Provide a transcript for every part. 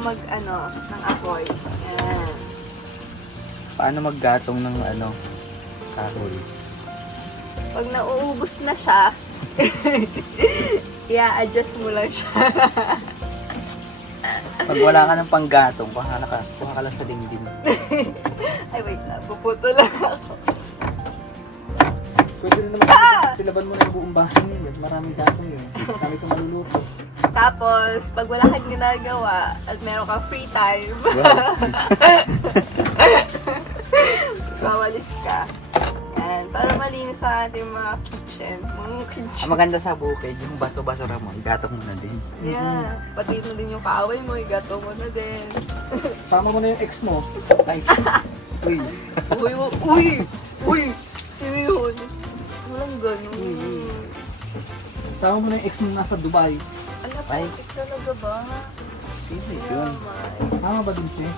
ng apoy. Ayan. Paano maggatong ng kahoy? Pag nauubos na siya, i-adjust mo lang siya. Pag wala ka ng panggatong, kuha ka lang sa dingding. Ay, wait lang. Puputo lang ako. Pwede rin naman silaban mo na yung buong bahay niyo. Maraming gatong yun. Kami ka maluluto. Tapos, pag wala kang ginagawa at meron kang free time, Wow. kawalis ka. Yan. Para malinis sa ating mga kitchen. Ang maganda sa bukid, yung baso-basura mo, igatong mo na din. Yeah. Pati mo din yung kaaway mo, igato mo na din. Tama mo na yung ex mo. Ay. Uy. Uy! Sino yun? Walang ganun. Sama mo na yung ex mo nasa Dubai. Ano pa? Ay. Talaga ba? Sino Yeah, yun? my. Tama ba din siya?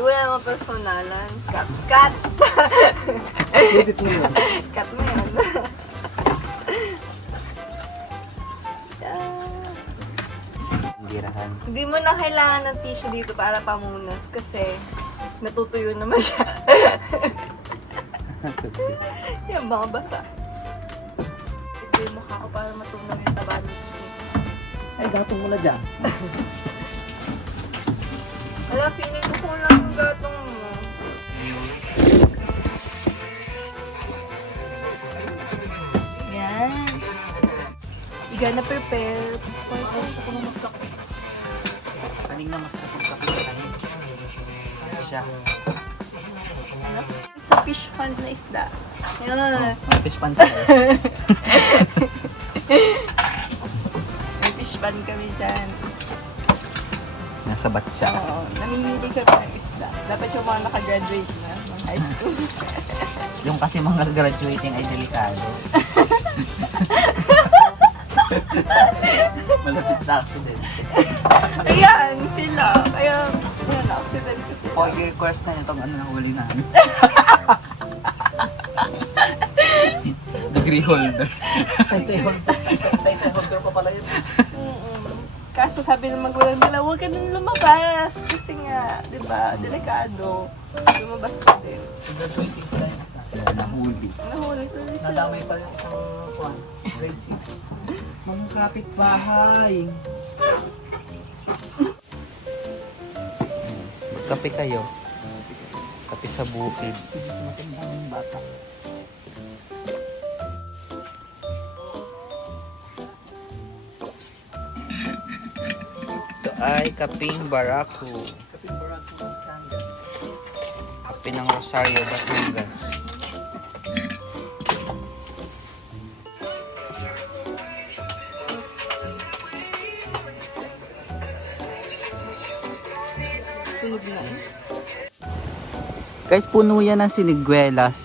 Wala naman personalan. Cut! Edit mo yun. Cut mo yan. Birahan. Hindi mo na kailangan ng tissue dito para pamunas kasi natutuyo naman siya. Yan, mga basa. Ito yung mukha ko para matunaw yung taba nito. Ay, gatong mo na dyan. Wala, feeling ko kung lang yung gatong mo. Yan. Iga na prepare. Pagkakos ako na magkakos. Kanina mas napagkapitan. Siya. Ano? Sa fish pond na isda. Yan. Fish pan tayo. May fish pond kami dyan. Nasa batya. Oo. Namimili kami ng isda. Dapat yung mga nakagraduate na ng high school. Yung kasi mga graduating ay delikado. Malapit sa accident. Ayan, sila. Kaya, yan, accident ko sila. Okay, request na itong na huli namin. Degree holder. Title holder pa pala yun. Kaso sabi ng magulang nila, huwag ka din lumabas. Kasi nga, di ba, delikado. Lumabas ka din. Graduating pa yung isa. Nahuli. Nahuli tuloy sila. Nadamay pa yung isang grade 6. Mga kapitbahay. Magkape kayo. Kape sa bukid. Dito matandang bata. Ito ay kaping barako. Kaping barako ng Batangas. Kape ng Rosario, Batangas. Sunog na eh. Guys, puno yan ng siniguelas.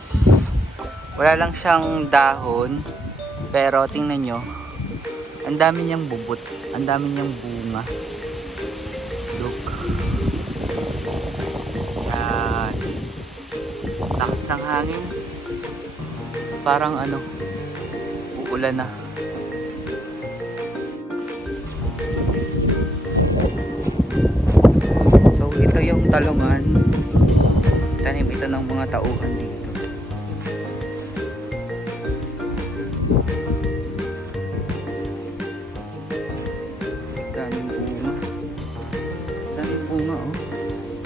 Wala lang siyang dahon. Pero tingnan nyo. Ang dami niyang bubot. Ang dami niyang bunga. Look. Yan. Lakas ng hangin. Parang uulan na. So ito yung talungan. Tanim ito ng mga tauhan dito. Daming bunga. Daming bunga oh.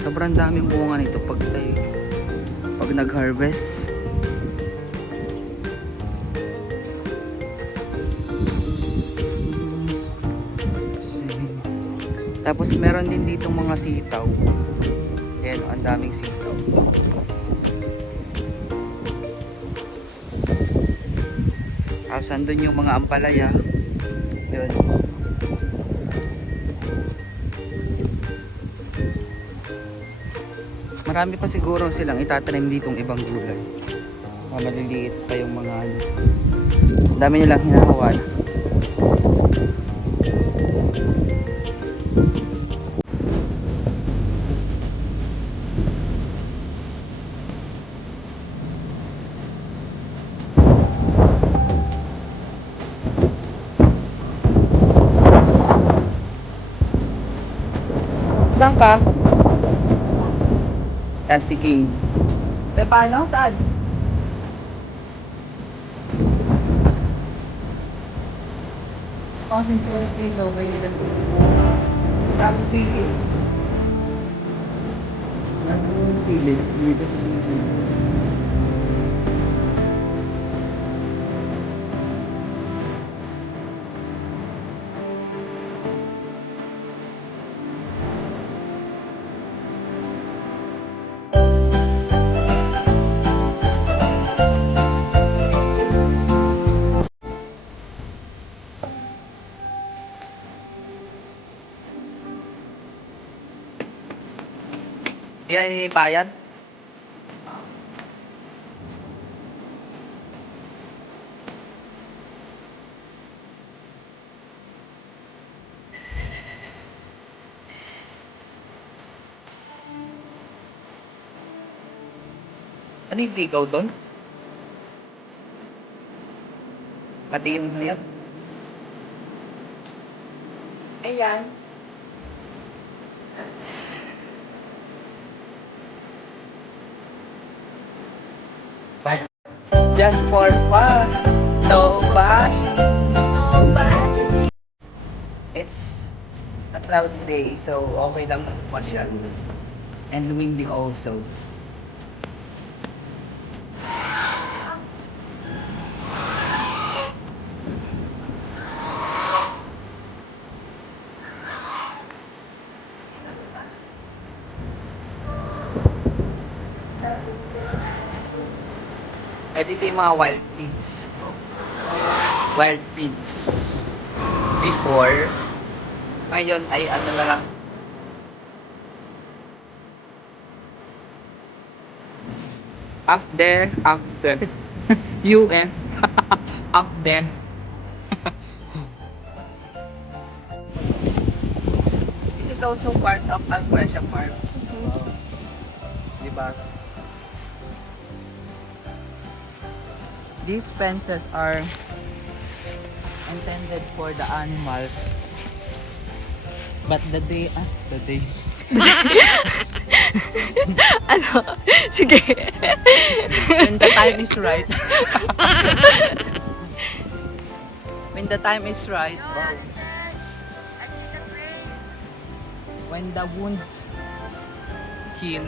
Sobrang daming bunga nito pag nag-harvest. Tapos meron din ditong mga sitaw. Ayan, ang daming sitaw. Tapos andun yung mga ampalaya. Yun. Marami pa siguro silang itatanim ditong ibang gulay. Maliliit pa yung mga dami nilang hinahawan. Saan ka? Yan si King. Pe, paano? Saan? Kasi tourist kayo daw kayo dito. Tapos sige. Ano sili? Dito sa sili. Yan, inipayan. Ano yung ligaw doon? Pati yung sayat? Ayan. Just for fun. No bash. No bash. It's a cloud day, so okay lang masyal. And windy also. Eh, dito yung mga wild pigs. Wild pigs. Before, ngayon ay ano na lang. After. UN. Up there. This is also part of Alfresha Park. Diba? These fences are intended for the animals. But the day. Ano? Sige. When the time is right. When the time is right. Wow. When the wounds heal.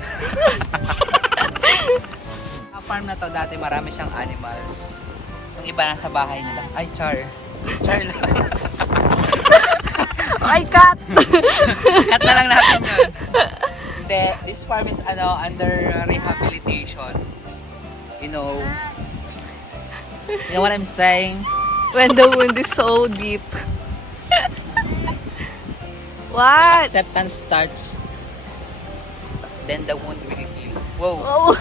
Ang farm na to dati marami siyang animals. Yung iba nasa bahay nila. Ay, Char lang. Ay, cut! Cut na lang natin yun. Hindi, this farm is under rehabilitation. You know what I'm saying? When the wound is so deep. What? Acceptance starts, then the wound will heal. Wow. Oh.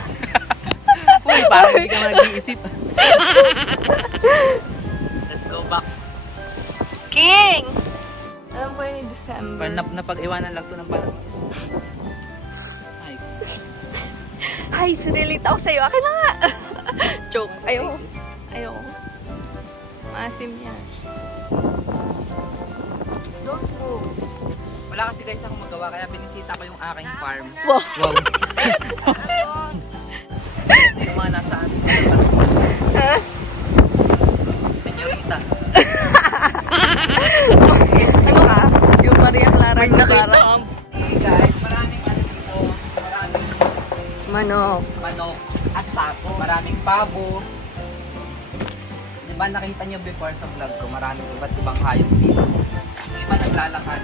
Uy, parang hindi ka mag-iisip. Let's go back. King! Alam ko yung December. Napag-iwanan lang to ng panahon. Nice. Ay, sinilita ako sa'yo. Akin na nga. Joke. Ayoko. Maasim yan. Don't move. Wala kasi guys akong magawa, kaya binisita ko yung aking farm. Wow. Wow. Yung mga nasa ating Ha? senyorita. Ano ka? Yung Maria Clara Ibarra. Guys, maraming dito. Maraming Manok. manok at pabo. Maraming pabo. Diba nakita nyo before sa vlog ko, maraming iba't ibang hayop dito. Yung iba naglalakad.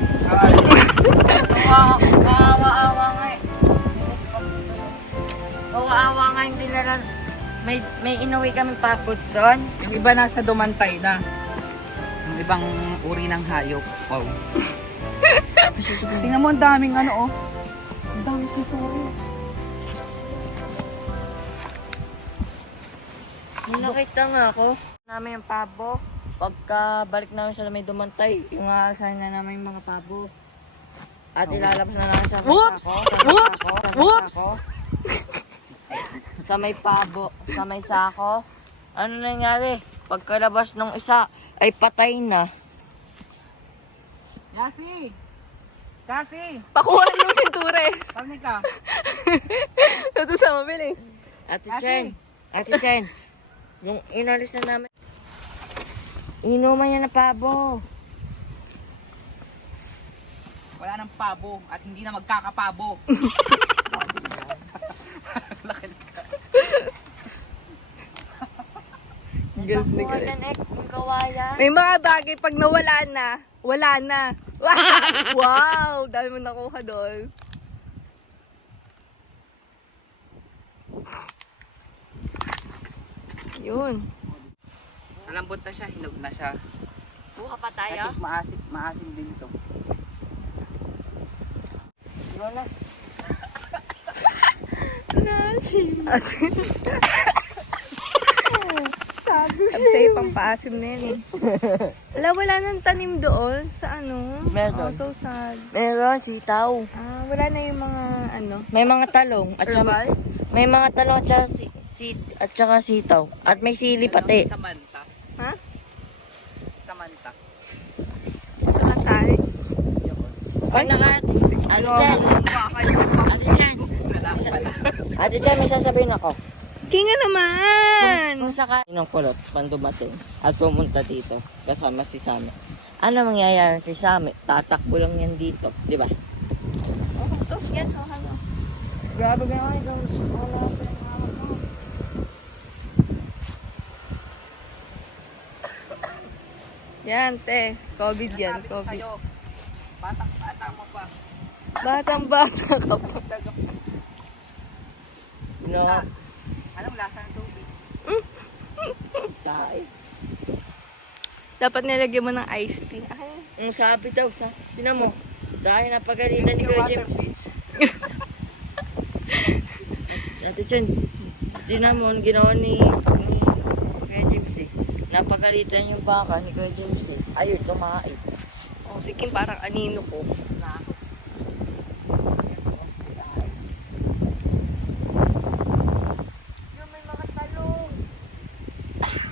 Kawawa nga eh. Kawawa nga hindi na lang. May inuwi kami papod doon. Yung iba nasa dumantay na. Yung ibang uri ng hayop. Wow. Tingnan mo, ang daming ano oh. Ang daming sisuri. Nakita nga ako. Namin yung pabo. Pagka balik namin sa may dumantay, yung aasahin na namin yung mga pabo. At ilalabas na namin sa Whoops! Whoops! Whoops! Sa may pabo, sa may sako. Ano nangyari? Pagkalabas ng isa, ay patay na. Yasi! Kasi, Pakuha yung sintures. kami ka. Ito sa mabili. Ate Ate. Chen. Ate Chen. Yung inalis na namin. Inuman niya na pabo. Wala nang pabo at hindi na magkakapabo. Galit na Nakuha galit. na yung kawayan. May mga bagay pag nawala na, wala na. Wow! Dami mo nakuha doon. Yun. Malambot na siya, hinog na siya. Buka pa tayo. At maasim din ito. Yun na. Asin. Sabi sa'yo, pampaasim na yan eh. Wala nang tanim doon sa ano. Meron. Oh, so sad. Meron, sitaw. Ah, wala na yung mga ano. May mga talong. At saka, Herbal? may mga talong at saka, at saka sitaw. At may sili pati. Samantha. Ha? Samantha. Sa katay? Ay, Ate Chen. Ate Chen. Ate Chen, may sasabihin ako. Kinga naman! Kung sakali ng kulot pang dumating at pumunta dito kasama si Sami, ano mangyayari kay Sami? Tatakbo lang yan dito, di ba? Oh, yan, oh, ano. Grabe ka naman ito. Yan, te. COVID yan, COVID. Sa'yo, batang-bata mo pa. Batang-bata ka pa. No. Anong lasa ng tubig? Tayo. Dapat nilagyan mo ng iced tea. Ay, Ang sabi daw sa, tinan mo, dahil napagalitan ni Kuya James. Ate Chen, tinan mo, ang ginawa ni Kuya James eh. Napagalitan yung baka ni Kuya James eh. Ayun, tumain. oh, sige, parang anino ko. Yung may mga talong.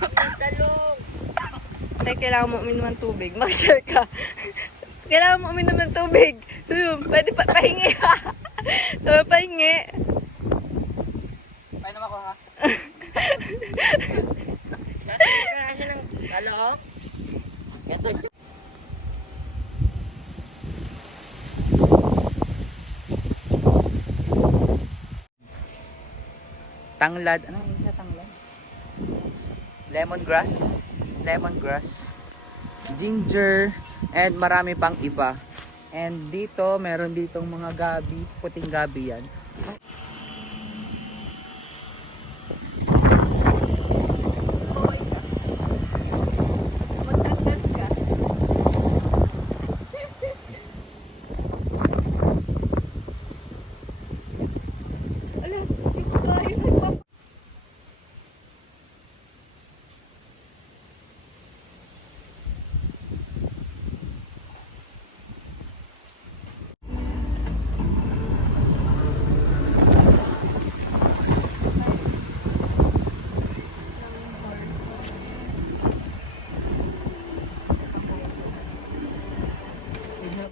May talong. Te, kailangan mo uminom ng tubig. Mag-share ka. Kailangan mo uminom ng tubig. So, yun, pwede pa pahingi ha. So, pahingi. Painom ako ha. Kasi ng talong. Ito. Tanglad. Ano yung isa tanglad? Lemongrass. Lemongrass. Ginger. And marami pang iba. And dito, meron ditong mga gabi. Puting gabi yan.